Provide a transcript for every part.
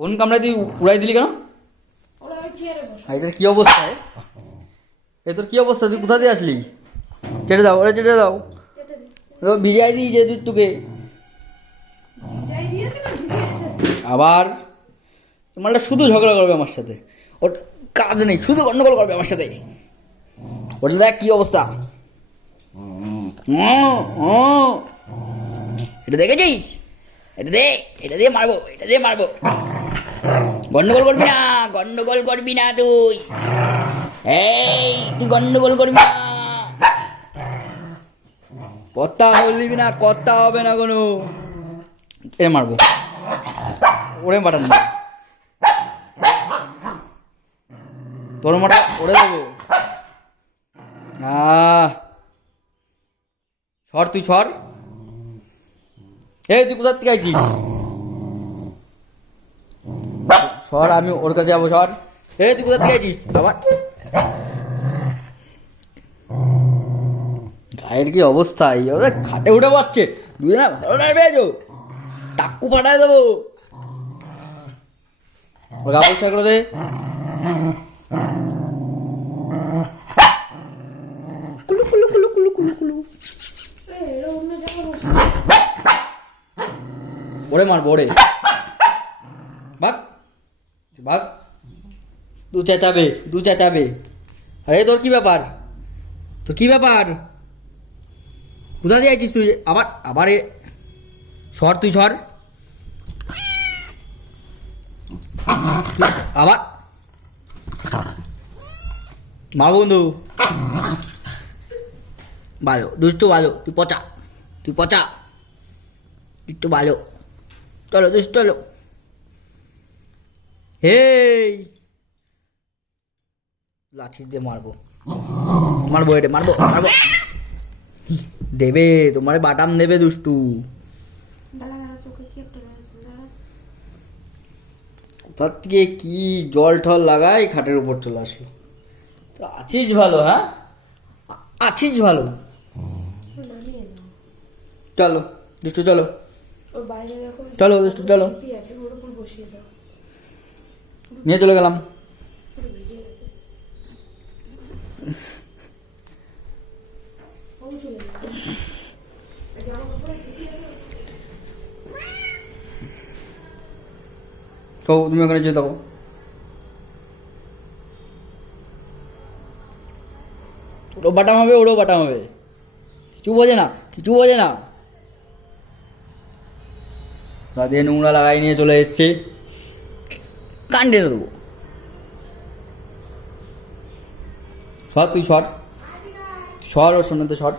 কোন কামড়ায় তুই উড়াই দিলি কেন? এটার কি অবস্থা? এ তোর কি অবস্থা? তুই কোথা দিয়ে আসলি? চেটে দাও, ওরে চেটে দাও। ভিজাই দিয়েছে দুধটুকে আবার। মালটা শুধু ঝগড়া করবে আমার সাথে, ওর কাজ নেই, শুধু গন্ডগোল করবে আমার সাথে। ওটা দেখ কি অবস্থা। এটা দেখেছিস? এটা দে, এটা দিয়ে মারবো, এটা দিয়ে মারবো। গন্ডগোল করবি না, গন্ডগোল করবি না তুই। এই তুই গন্ডগোল করবি না, কথা বলবি না, কথা হবে না কোনো। এ মারবো, ওরে মারান না, তোর মাটা ওরে দেবো। সর তুই সর। এই তুই কোথা থেকে আইছিস? সর, আমি ওর কাছে যাবো। সর। এই তুই কোথা থেকে আইছিস? আবার গায়ের কি অবস্থা! ওরা খাটে উঠে পাচ্ছে দুজনে, ভালো লাগবে। টাক্কু ফাটাই দেবো। গা পরিষ্কার করে দে। কুলু কুলু কুলু কুলু কুলু কুলু। ওরে মারবো, ওরে ভাগ ভাগ। দু চেঁচাবে, দু চেঁচাবে। আরে তোর কি ব্যাপার? তোর কি ব্যাপার? কোথা দিয়ে আইছিস তুই? আবার আবার সর, তুই সর। আবার মা বন্ধু ভালো, দুষ্টু ভালো। তুই পচা, তুই পচা, দুষ্টু ভালো। চলো দুষ্টু চলো। হেই লাঠি দিয়ে মারবো, মারবো, এটা মারবো, মারবো। দেবে তোমার বাটাম দেবে দুষ্টু। কোথার থেকে কি জল ঠল লাগাই খাটের উপর চলে আসলো। তো আছিস ভালো? হ্যাঁ আছিস ভালো। চলো দুষ্টু চলো, চলো দুষ্টু চলো। নিয়ে চলে গেলাম। তো তুমি ওখানে যেতে থাকো। ওরও বাটাম হবে, ওরও বাটাম হবে। কিছু বোঝে না, কিছু বোঝে না। রাতে নোংরা লাগাই নিয়ে চলে এসছে, কান টেনে দেবো। সর তুই সর, সর ওর সামনেতে সর।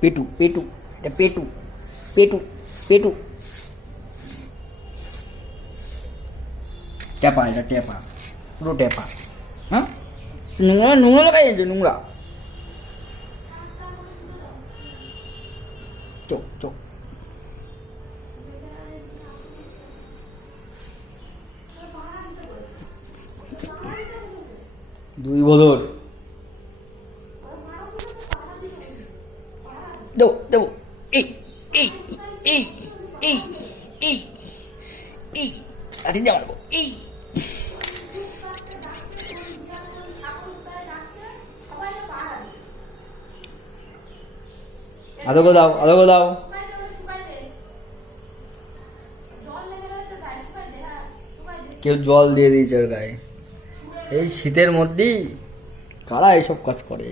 পেটু পেটু, এটা পেটু পেটু পেটু। টেপা, এটা টেপা, পুরো টেপা। হ্যাঁ নোংরা, নোংরা লাগাই আছে, নোংরা। চোখ চোখ দুই বদর দেবো দেবো। এই এই এই এই এই এই লাঠি দিয়ে মারবো। এই আদো দাও, আদো দাও। কেউ জল দিয়ে দিয়েছে ওর গায়ে। এই শীতের মধ্যেই কারা এইসব কাজ করে?